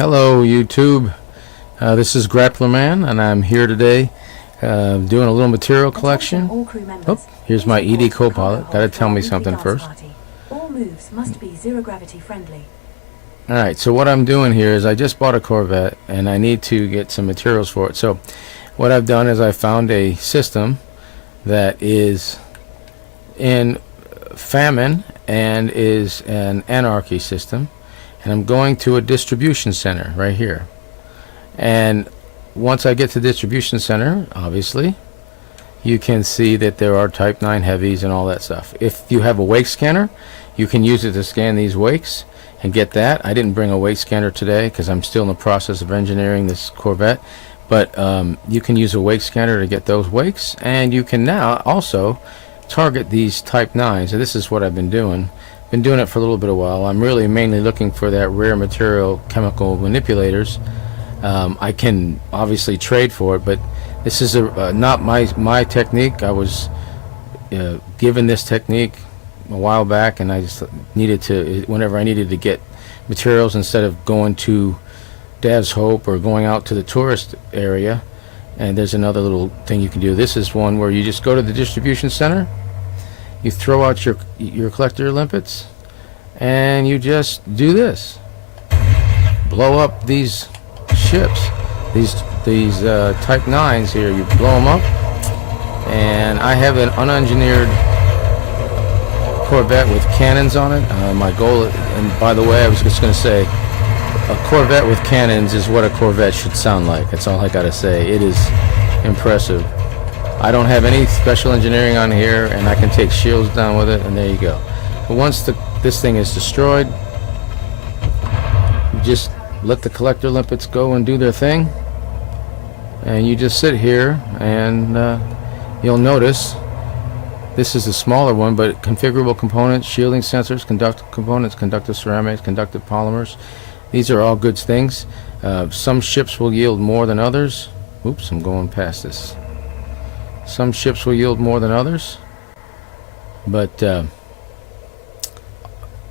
Hello YouTube, this is Grappler Man, and I'm here today doing a little material collection. Oh, here's my ED co-pilot. Gotta tell me something first. All moves must be zero gravity friendly. Alright, so what I'm doing here is I just bought a Corvette and I need to get some materials for it. So what I've done is I found a system that is in famine and is an anarchy system. And I'm going to a distribution center right here. And once I get to the distribution center, obviously, you can see that there are Type 9 heavies and all that stuff. If you have a wake scanner, you can use it to scan these wakes and get that. I didn't bring a wake scanner today because I'm still in the process of engineering this Corvette. But you can use a wake scanner to get those wakes. And you can now also target these Type 9s. So this is what I've been doing. Been doing it for a little bit of while. I'm really mainly looking for that rare material chemical manipulators. I can obviously trade for it, but this is not my technique. I was given this technique a while back, and I just needed to, whenever I needed to get materials, instead of going to Dad's Hope or going out to the tourist area. And there's another little thing you can do. This is one where you just go to the distribution center, you throw out your collector limpets, and you just do this. Blow up these ships, these Type 9s here. You blow them up, and I have an unengineered Corvette with cannons on it. My goal, and by the way, I was just going to say, a Corvette with cannons is what a Corvette should sound like. That's all I got to say. It is impressive. I don't have any special engineering on here, and I can take shields down with it, and there you go. But once this thing is destroyed, you just let the collector limpets go and do their thing, and you just sit here, and you'll notice this is a smaller one, but configurable components, shielding sensors, conductive components, conductive ceramics, conductive polymers. These are all good things. Some ships will yield more than others. Oops, I'm going past this. Some ships will yield more than others, but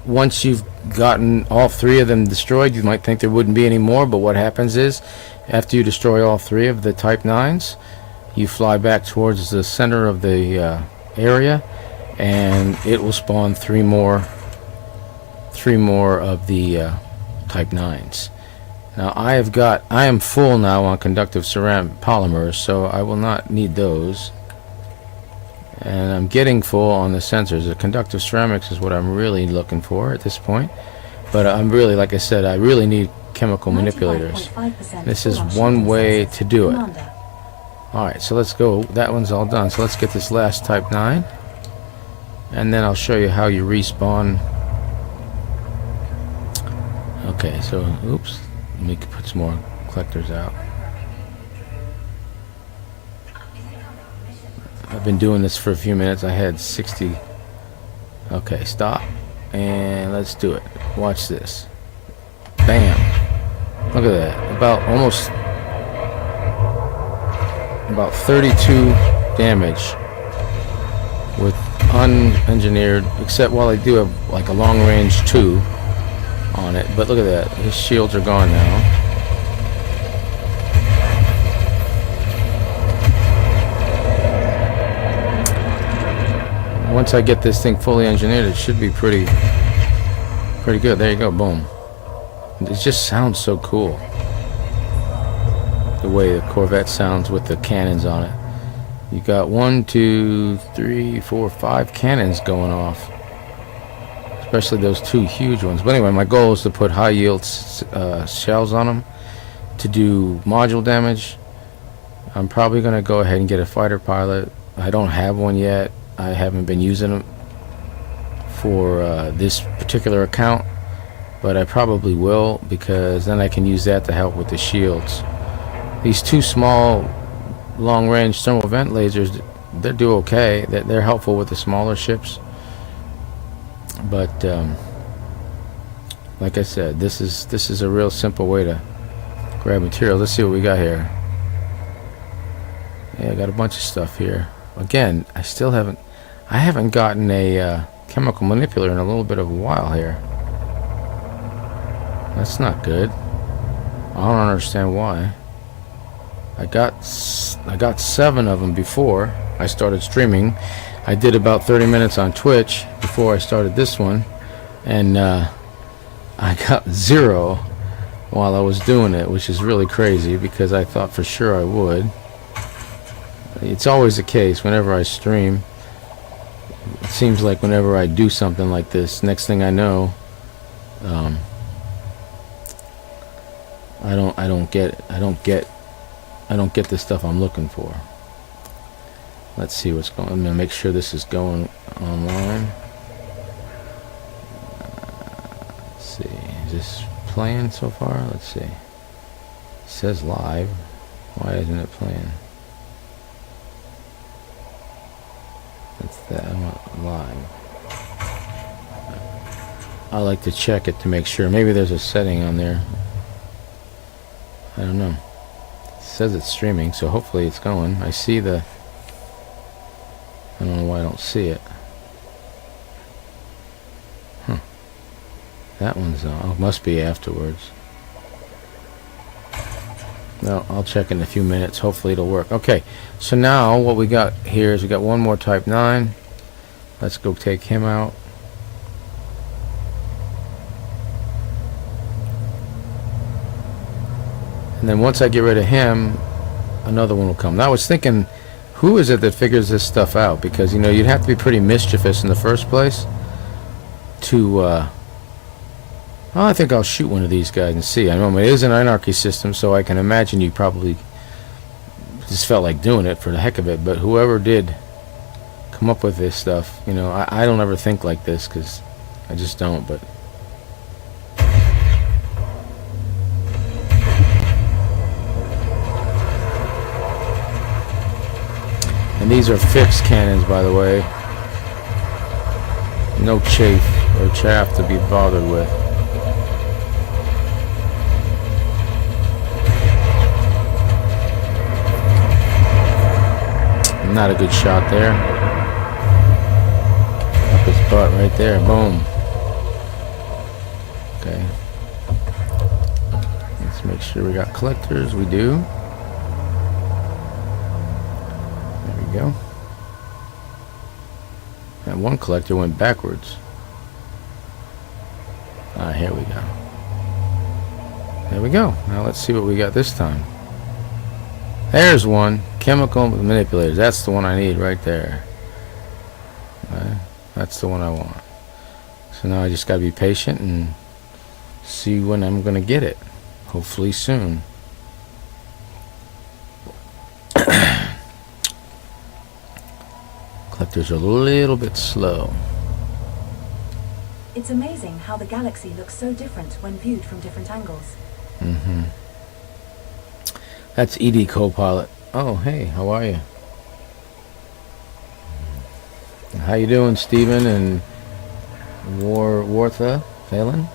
once you've gotten all three of them destroyed, you might think there wouldn't be any more, but what happens is, after you destroy all three of the Type 9s, you fly back towards the center of the area, and it will spawn three more of the Type 9s. Now I am full now on conductive ceramic polymers, so I will not need those. And I'm getting full on the sensors. The conductive ceramics is what I'm really looking for at this point. But I'm really, like I said, I really need chemical manipulators. This is one way to do it. Alright, so let's go. That one's all done. So let's get this last Type 9. And then I'll show you how you respawn. Okay, so, oops. Let me put some more collectors out. I've been doing this for a few minutes. I had 60. Okay, stop. And let's do it. Watch this. Bam. Look at that. About 32 damage with unengineered, except while I do have like a long range 2 on it, but look at that, his shields are gone now. Once I get this thing fully engineered, it should be pretty good. There you go, boom. It just sounds so cool, the way the Corvette sounds with the cannons on it. You got 1, 2, 3, 4, 5 cannons going off. Especially those 2 huge ones. But anyway, my goal is to put high yield shells on them to do module damage. I'm probably going to go ahead and get a fighter pilot. I don't have one yet. I haven't been using them for this particular account, but I probably will, because then I can use that to help with the shields. These 2 small long range thermal vent lasers, they do okay. They're helpful with the smaller ships. But like I said, this is a real simple way to grab material. Let's see what we got here. Yeah, I got a bunch of stuff here. Again, I haven't gotten a chemical manipulator in a little bit of a while here. That's not good. I don't understand why. I got 7 of them before I started streaming. I did about 30 minutes on Twitch before I started this one, and I got 0 while I was doing it, which is really crazy because I thought for sure I would. It's always the case whenever I stream. It seems like whenever I do something like this, next thing I know, I don't get the stuff I'm looking for. Let's see what's going on. I'm gonna make sure this is going online. Let's see. Is this playing so far? Let's see. It says live. Why isn't it playing? That's that. I want live. I like to check it to make sure. Maybe there's a setting on there. I don't know. It says it's streaming, so hopefully it's going. I see the... I don't know why I don't see it. Huh. That one's on. Oh, must be afterwards. No, I'll check in a few minutes. Hopefully it'll work. Okay, so now what we got here is we got one more Type 9. Let's go take him out. And then once I get rid of him, another one will come. Now I was thinking, who is it that figures this stuff out? Because, you know, you'd have to be pretty mischievous in the first place to, well, I think I'll shoot one of these guys and see. I know it is an anarchy system, so I can imagine you probably just felt like doing it for the heck of it. But whoever did come up with this stuff, you know, I don't ever think like this because I just don't, but... And these are fixed cannons, by the way. No chaff or chaff to be bothered with. Not a good shot there. Up his butt right there. Boom. Okay. Let's make sure we got collectors. We do. Go. And one collector went backwards. Here we go. There we go. Now let's see what we got this time. There's one. Chemical manipulators. That's the one I need right there. That's the one I want. So now I just gotta be patient and see when I'm gonna get it. Hopefully soon. Collectors are a little bit slow. It's amazing how the galaxy looks so different when viewed from different angles. Mm-hmm. That's ED Copilot. Oh, hey, how are you? How you doing, Stephen and Wartha Phelan?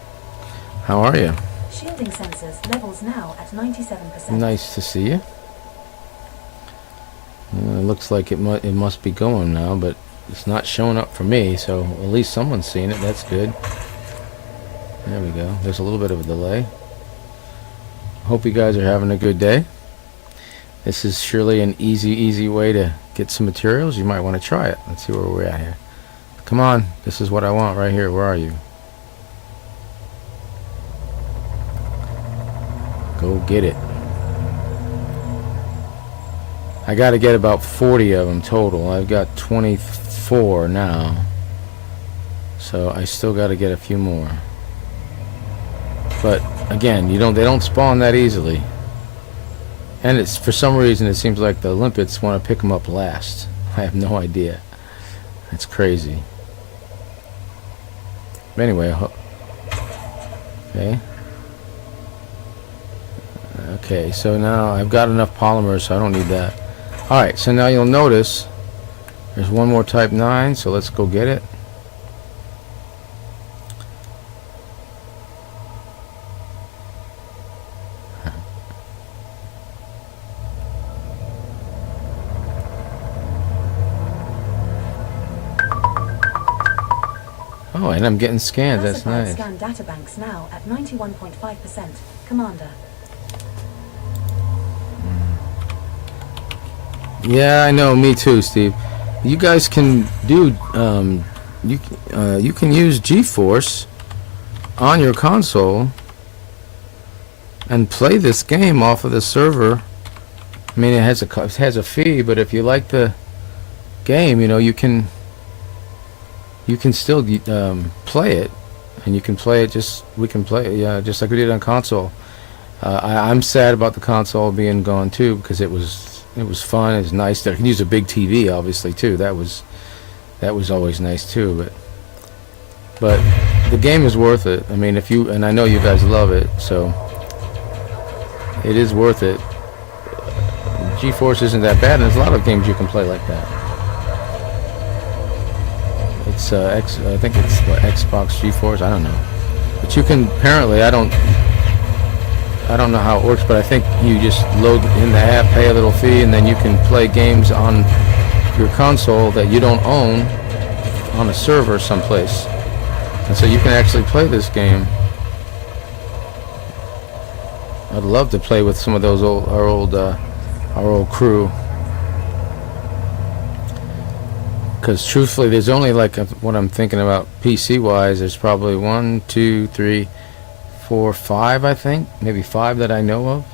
How are you? Shielding sensors levels now at 97%. Nice to see you. It looks like it must be going now, but it's not showing up for me, so at least someone's seeing it. That's good. There we go. There's a little bit of a delay. Hope you guys are having a good day. This is surely an easy way to get some materials. You might want to try it. Let's see where we're at here. Come on. This is what I want right here. Where are you? Go get it. I got to get about 40 of them total. I've got 24 now. So I still got to get a few more. But again, they don't spawn that easily. And it's for some reason it seems like the limpets want to pick them up last. I have no idea. It's crazy. But anyway, okay. Okay, so now I've got enough polymers, so I don't need that. Alright, so now you'll notice there's one more Type 9, so let's go get it. Oh, and I'm getting scans. That's nice. Scan databanks now at 91.5%. Commander. Yeah, I know. Me too, Steve. You guys can do. You can use GeForce on your console and play this game off of the server. I mean, it has a fee, but if you like the game, you can still play it, and you can play it we can play it, yeah, just like we did on console. I'm sad about the console being gone too, because it was fun. It's nice. I can use a big TV, obviously, too. That was always nice too. But the game is worth it. I mean, and I know you guys love it, so it is worth it. GeForce isn't that bad, and there's a lot of games you can play like that. It's I think it's Xbox GeForce. I don't know, but you can apparently. I don't know how it works, but I think you just load in the app, pay a little fee, and then you can play games on your console that you don't own on a server someplace. And so you can actually play this game. I'd love to play with some of those our old crew. Because truthfully, there's only like what I'm thinking about PC-wise. There's probably 1, 2, 3, 4, 5, I think, maybe 5 that I know of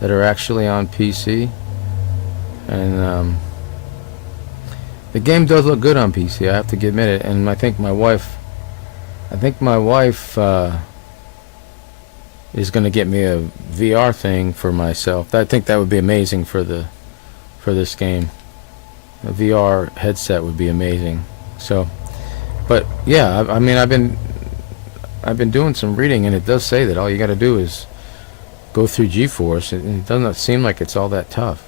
that are actually on PC. And the game does look good on PC. I have to admit it. And I think my wife is going to get me a VR thing for myself. I think that would be amazing for this game. A VR headset would be amazing. So, but yeah, I mean, I've been doing some reading, and it does say that all you got to do is go through GeForce. It doesn't seem like it's all that tough.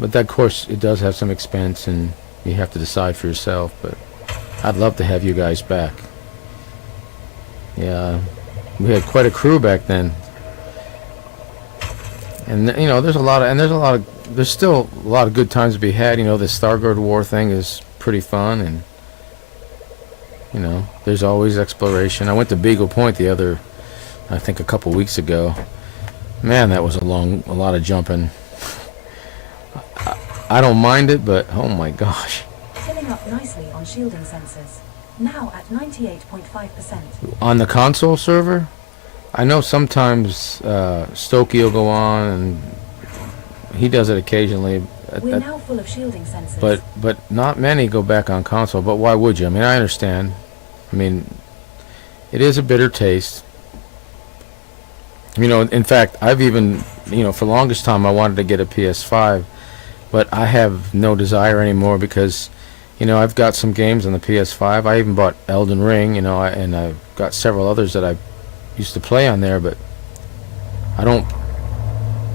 But that, of course, it does have some expense, and you have to decide for yourself. But I'd love to have you guys back. Yeah, we had quite a crew back then. And there's still a lot of good times to be had. The Stargird War thing is pretty fun, and there's always exploration. I went to Beagle Point I think a couple weeks ago. Man, that was a lot of jumping. I don't mind it, but oh my gosh. Filling up nicely on shielding sensors. Now at 98.5%. On the console server, I know sometimes Stokey will go on, and he does it occasionally. We're now full of shielding sensors. But not many go back on console. But why would you? I mean, I understand. I mean, it is a bitter taste. In fact, I've even, for the longest time I wanted to get a PS5, but I have no desire anymore because, I've got some games on the PS5. I even bought Elden Ring, and I've got several others that I used to play on there, but I don't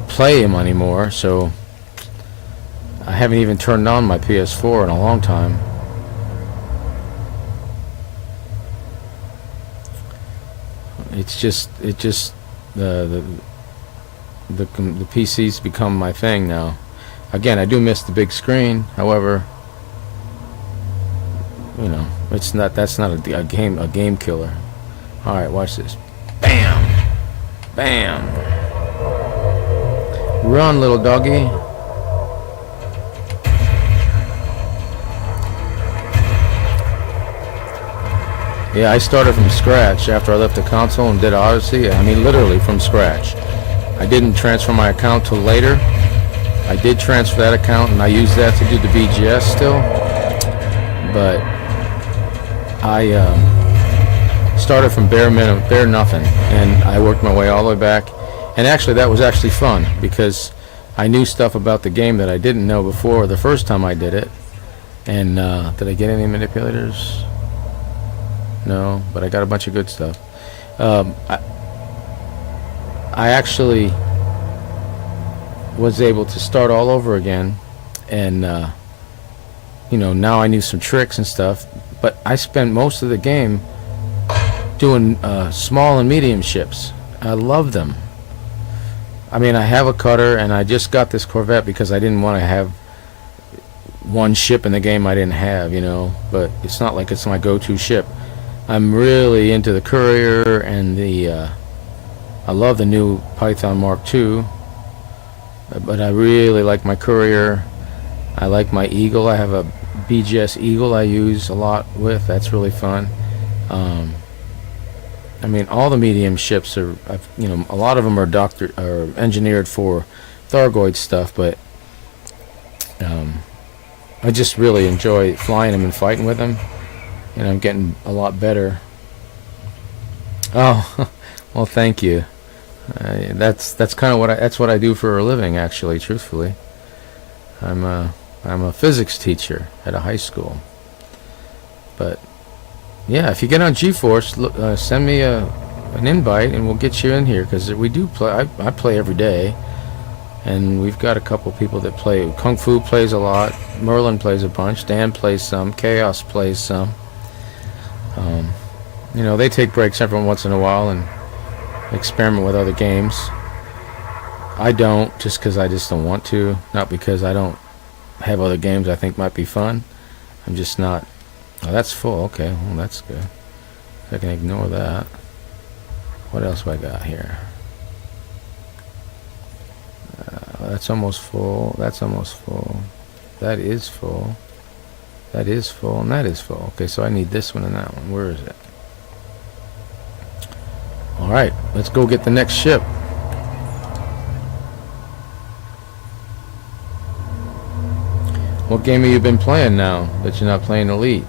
play them anymore, so I haven't even turned on my PS4 in a long time. It's just the PC's become my thing now. Again, I do miss the big screen. However, that's not a game killer. All right, watch this. Bam, bam. Run, little doggy. Yeah, I started from scratch after I left the console and did Odyssey. I mean, literally from scratch. I didn't transfer my account till later. I did transfer that account, and I used that to do the BGS still. But I started from bare nothing, and I worked my way all the way back. And actually, that was actually fun because I knew stuff about the game that I didn't know before the first time I did it. And did I get any manipulators? No, but I got a bunch of good stuff. I actually was able to start all over again, and now I knew some tricks and stuff. But I spent most of the game doing small and medium ships. I love them. I mean, I have a cutter, and I just got this Corvette because I didn't want to have one ship in the game I didn't have, But it's not like it's my go-to ship. I'm really into the Courier and I love the new Python Mark II. but I really like my Courier. I like my Eagle. I have a BGS Eagle I use a lot with. That's really fun. I mean, all the medium ships are, you know, a lot of them are engineered for Thargoid stuff, but I just really enjoy flying them and fighting with them, and I'm getting a lot better. Oh, well, thank you. That's kind of that's what I do for a living, actually. Truthfully, I'm a physics teacher at a high school. But yeah, if you get on GeForce, send me an invite, and we'll get you in here, because we do play. I play every day, and we've got a couple people that play. Kung Fu plays a lot. Merlin plays a bunch. Dan plays some. Chaos plays some. You know, they take breaks every once in a while and experiment with other games. I don't, just because I just don't want to. Not because I don't have other games I think might be fun. I'm just not. Oh, that's full. Okay, well, that's good. I can ignore that. What else do I got here? That's almost full. That's almost full. That is full. That is full, and that is full. Okay, so I need this one and that one. Where is it? Alright, let's go get the next ship. What game have you been playing now that you're not playing Elite?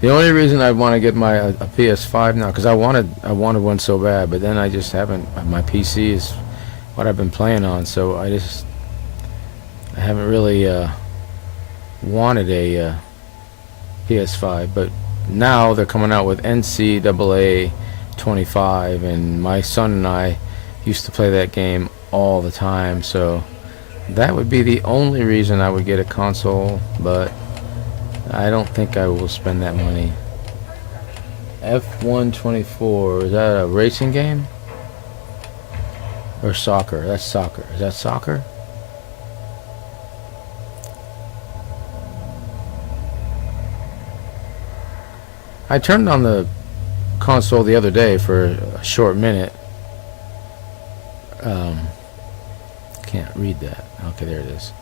The only reason I want to get a PS5 now, because I wanted one so bad, but then I just haven't. My PC is what I've been playing on, so I haven't really wanted a PS5. But now they're coming out with NCAA 25, and my son and I used to play that game all the time, so that would be the only reason I would get a console, but I don't think I will spend that money. F124, is that a racing game? Or soccer? That's soccer. Is that soccer? I turned on the console the other day for a short minute. Can't read that. Okay, there it is.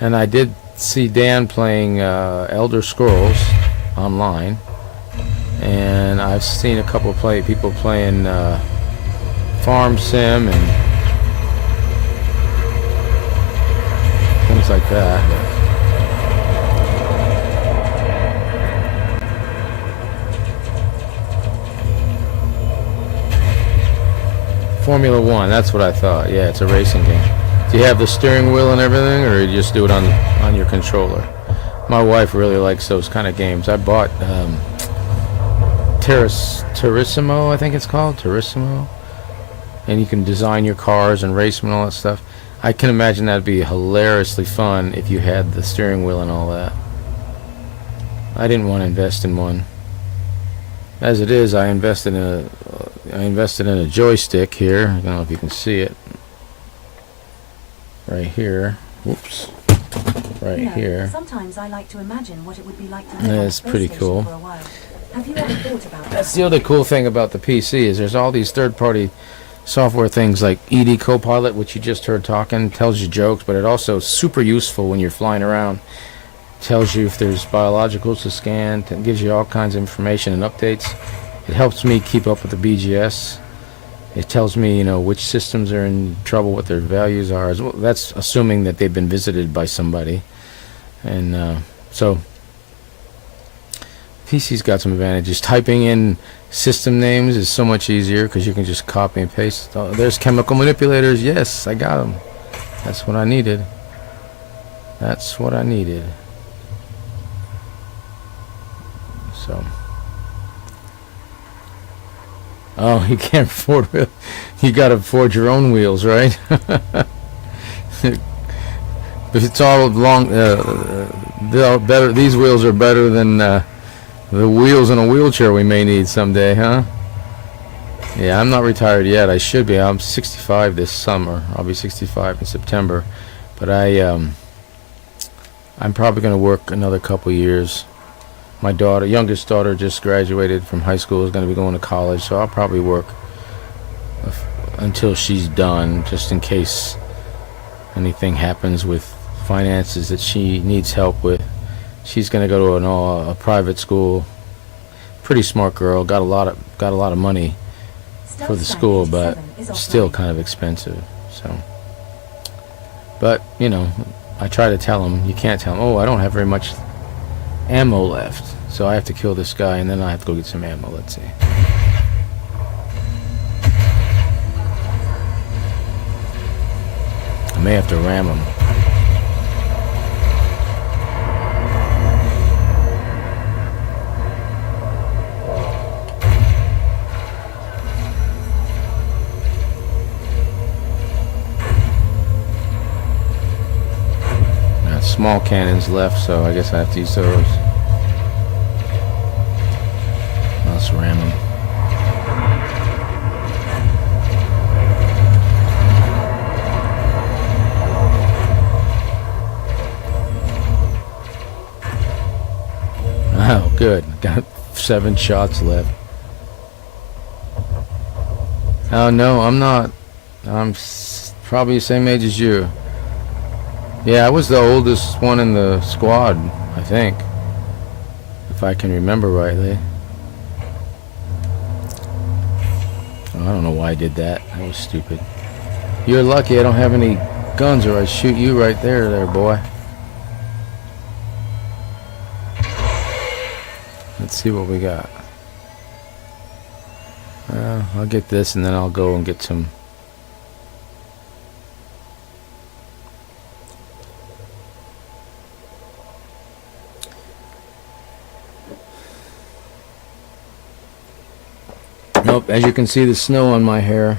And I did see Dan playing Elder Scrolls online, and I've seen a couple people playing Farm Sim and things like that. Formula One, that's what I thought. Yeah, it's a racing game. Do you have the steering wheel and everything, or you just do it on your controller? My wife really likes those kind of games. I bought Turismo, I think it's called, Turismo, and you can design your cars and race them and all that stuff. I can imagine that'd be hilariously fun if you had the steering wheel and all that. I didn't want to invest in one. As it is, I invested in a joystick here. I don't know if you can see it. Right here. Whoops. Right here. Sometimes I like to imagine what it would be like to live Yeah, on a it's space pretty station cool. for a while. Have you ever thought about that? That's the other cool thing about the PC is there's all these third-party software things like ED Copilot, which you just heard talking, tells you jokes, but it also is super useful when you're flying around. Tells you if there's biologicals to scan, gives you all kinds of information and updates. It helps me keep up with the BGS. It tells me, you know, which systems are in trouble, what their values are. As well. That's assuming that they've been visited by somebody. And so PC's got some advantages. Typing in system names is so much easier because you can just copy and paste. Oh, there's chemical manipulators. Yes, I got them. That's what I needed. That's what I needed. So. Oh, you can't afford wheels. You got to afford your own wheels, right? If it's all long, they're better. These wheels are better than the wheels in a wheelchair we may need someday, huh? Yeah, I'm not retired yet. I should be. I'm 65 this summer. I'll be 65 in September, but I'm probably going to work another couple years My youngest daughter, just graduated from high school, is going to be going to college, so I'll probably work until she's done, just in case anything happens with finances that she needs help with. She's going to go to a private school. Pretty smart girl, got a lot of money for the school, but still kind of expensive. So, but you know, I try to tell them. You can't tell them, oh, I don't have very much ammo left, so I have to kill this guy, and then I have to go get some ammo. Let's see. I may have to ram him. Small cannons left, so I guess I have to use those. Let's ram them. Oh, good. Got 7 shots left. Oh, no, I'm not. I'm probably the same age as you. Yeah, I was the oldest one in the squad, I think, if I can remember rightly. Oh, I don't know why I did that. That was stupid. You're lucky I don't have any guns, or I'd shoot you right there, boy. Let's see what we got. I'll get this, and then I'll go and get some. Nope, as you can see, the snow on my hair.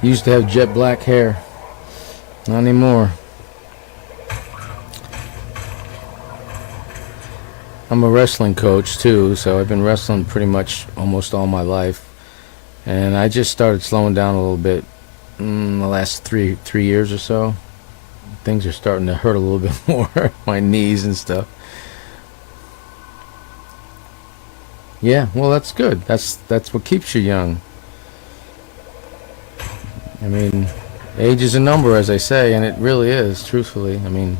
Used to have jet black hair. Not anymore. I'm a wrestling coach too, so I've been wrestling pretty much almost all my life. And I just started slowing down a little bit in the last three years or so. Things are starting to hurt a little bit more. My knees and stuff. Yeah, well, that's good. That's what keeps you young. I mean, age is a number, as I say, and it really is, truthfully. I mean,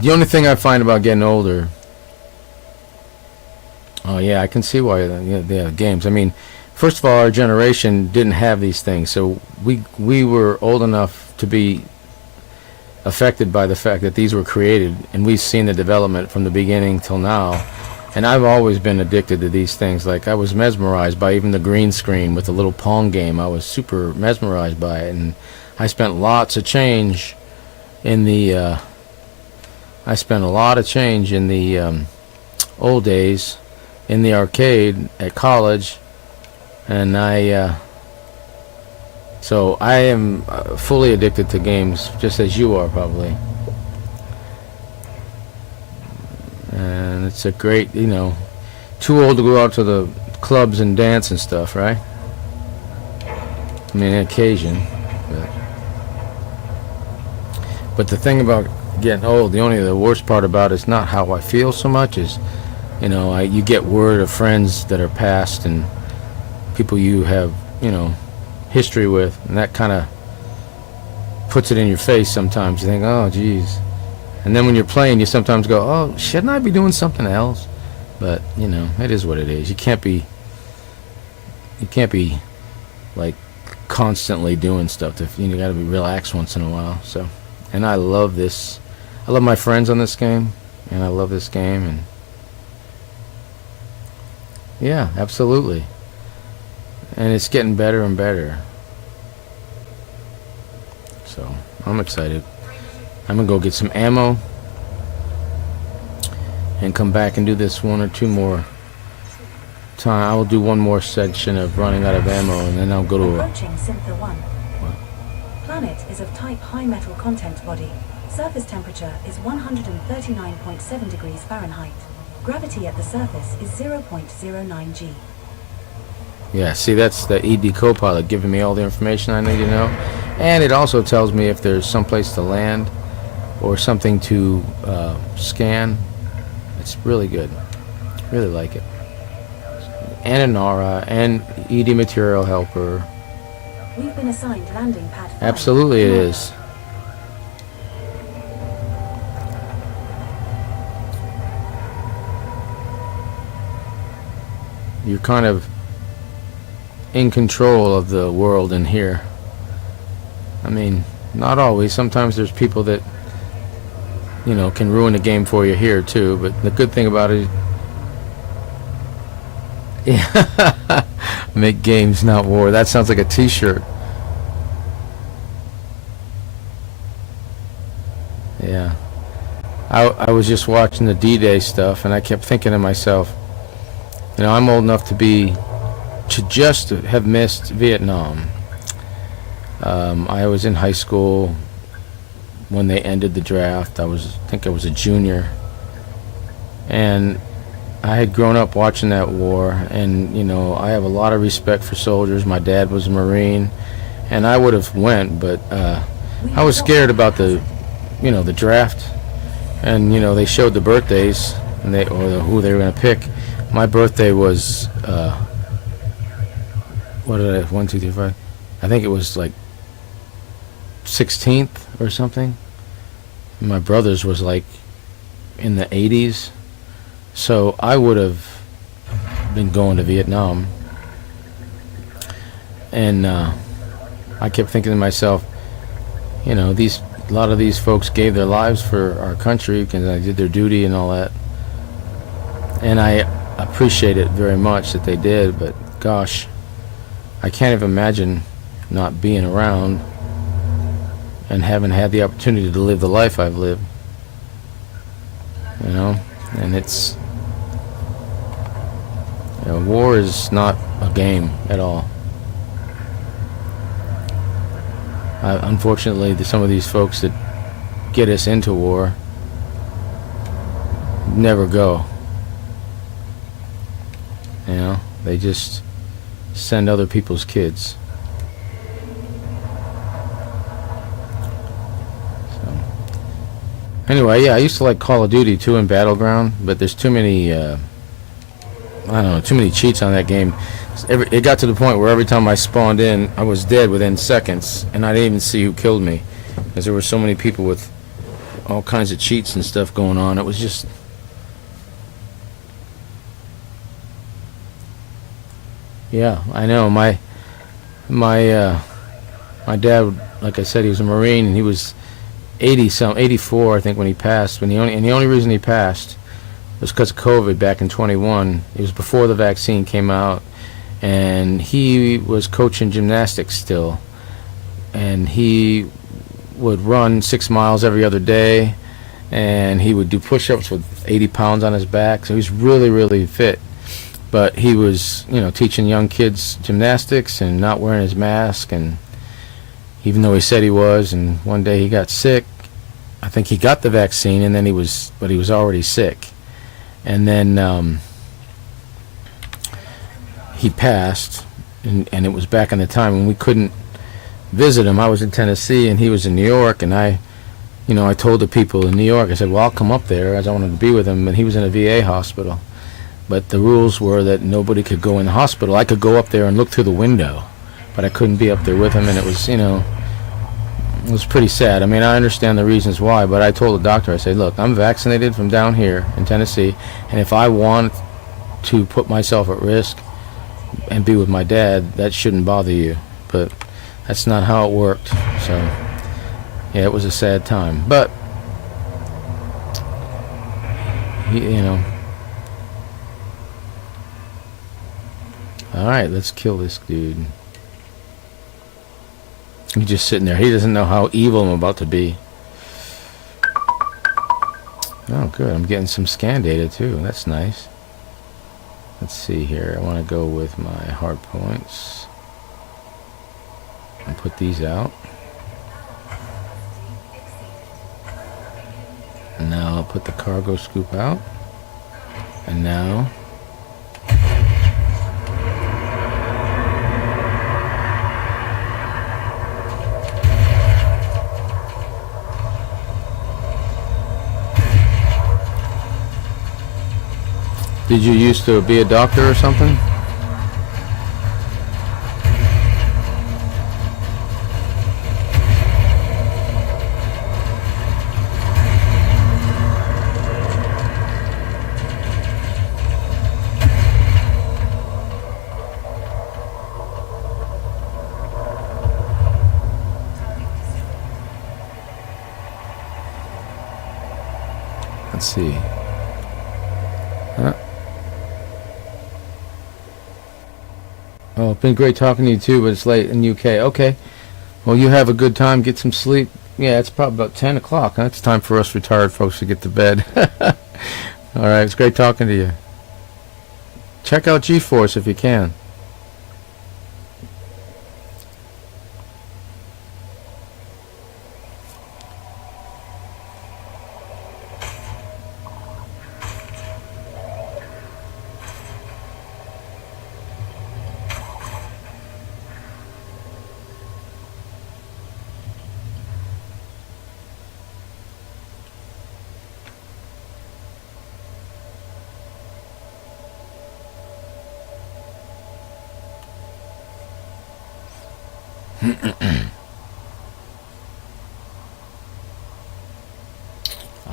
the only thing I find about getting older... Oh, yeah, I can see why they have games. I mean, first of all, our generation didn't have these things, so we were old enough to be affected by the fact that these were created, and we've seen the development from the beginning till now. And I've always been addicted to these things. Like, I was mesmerized by even the green screen with the little Pong game. I was super mesmerized by it. And I spent lots of change in the... I spent a lot of change in the old days in the arcade at college. And so I am fully addicted to games, just as you are, probably. And it's a great, you know, too old to go out to the clubs and dance and stuff, right? I mean, occasion. But the thing about getting old, the worst part about it's not how I feel so much is, you know, you get word of friends that are passed and people you have, you know, history with, and that kind of puts it in your face sometimes. You think, oh, geez. And then when you're playing, you sometimes go, oh, shouldn't I be doing something else? But, you know, it is what it is. You can't be, like, constantly doing stuff. You got to be relaxed once in a while. So, and I love this. I love my friends on this game, and I love this game. And yeah, absolutely. And it's getting better and better. So, I'm excited. I'm going to go get some ammo and come back and do this one or two more time. I will do one more section of running out of ammo, and then I'll go to Approaching Syntha 1. Planet is of type high metal content body. Surface temperature is 139.7 degrees Fahrenheit. Gravity at the surface is 0.09 g. Yeah, see, that's the ED Copilot giving me all the information I need to know. And it also tells me if there's someplace to land or something to scan It's really good. Really like it. And Anara and ED Material Helper. We've been assigned landing pad 5. Absolutely it is. You're kind of in control of the world in here. I mean, not always. Sometimes there's people that, you know, can ruin the game for you here too. But the good thing about it, yeah, make games not war. That sounds like a T-shirt. Yeah. I was just watching the D-Day stuff, and I kept thinking to myself, you know, I'm old enough to just have missed Vietnam. I was in high school when they ended the draft. I think I was a junior, and I had grown up watching that war, and you know, I have a lot of respect for soldiers. My dad was a Marine, and I would have went, but I was scared about the draft, and you know, they showed the birthdays and who they were going to pick. My birthday was what did I have? 1, 2, 3, 5. I think it was like 16th or something. My brother's was like in the 80s, so I would have been going to Vietnam. And I kept thinking to myself, you know, a lot of these folks gave their lives for our country because they did their duty and all that, and I appreciate it very much that they did. But gosh, I can't even imagine not being around and haven't had the opportunity to live the life I've lived. You know, and it's, you know, war is not a game at all. Unfortunately, some of these folks that get us into war never go. You know, they just send other people's kids. So, anyway, yeah, I used to like Call of Duty too in Battleground, but there's too many, I don't know, too many cheats on that game. It got to the point where every time I spawned in, I was dead within seconds, and I didn't even see who killed me, because there were so many people with all kinds of cheats and stuff going on. It was just, yeah, I know. My dad, like I said, he was a Marine, and he was 84, I think, when he passed. The only reason he passed was because of COVID back in 21. It was before the vaccine came out, and he was coaching gymnastics still, and he would run 6 miles every other day, and he would do push-ups with 80 pounds on his back. So he was really, really fit. But he was, you know, teaching young kids gymnastics and not wearing his mask, and even though he said he was, and one day he got sick. I think he got the vaccine, and then he was already sick. And then he passed, and it was back in the time when we couldn't visit him. I was in Tennessee, and he was in New York, and I told the people in New York, I said, well, I'll come up there, as I wanted to be with him, and he was in a VA hospital. But the rules were that nobody could go in the hospital. I could go up there and look through the window, but I couldn't be up there with him, and it was, you know, it was pretty sad. I mean, I understand the reasons why, but I told the doctor, I said, look, I'm vaccinated from down here in Tennessee, and if I want to put myself at risk and be with my dad, that shouldn't bother you. But that's not how it worked. So, yeah, it was a sad time. But, you know. Alright, let's kill this dude. He's just sitting there. He doesn't know how evil I'm about to be. Oh, good. I'm getting some scan data, too. That's nice. Let's see here. I want to go with my hard points and put these out. And now I'll put the cargo scoop out. And now Did you used to be a doctor or something? Let's see. Huh? Oh, it's been great talking to you too, but it's late in UK. Okay. Well, you have a good time. Get some sleep. Yeah, it's probably about 10 o'clock. Huh? It's time for us retired folks to get to bed. All right. It's great talking to you. Check out GeForce if you can.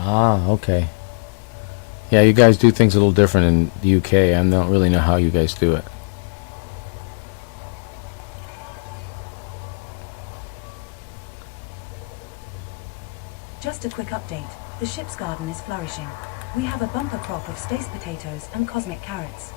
Ah, okay. Yeah, you guys do things a little different in the UK. I don't really know how you guys do it. Just a quick update. The ship's garden is flourishing. We have a bumper crop of space potatoes and cosmic carrots.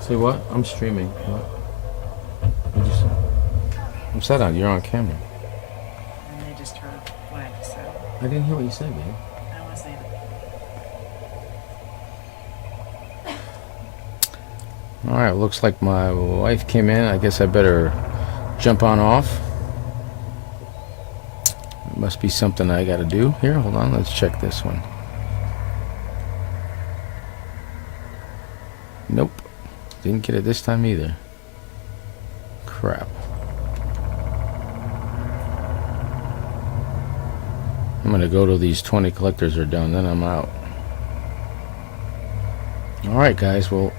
Say what? I'm streaming. What? What'd you say? I'm set on. You're on camera. And they just heard what, so I didn't hear what you said, babe. I don't want to say it. All right. Looks like my wife came in. I guess I better jump on off. It must be something I got to do here. Hold on. Let's check this one. Nope. Didn't get it this time either. Crap. I'm gonna go till these 20 collectors are done, then I'm out. Alright guys, well,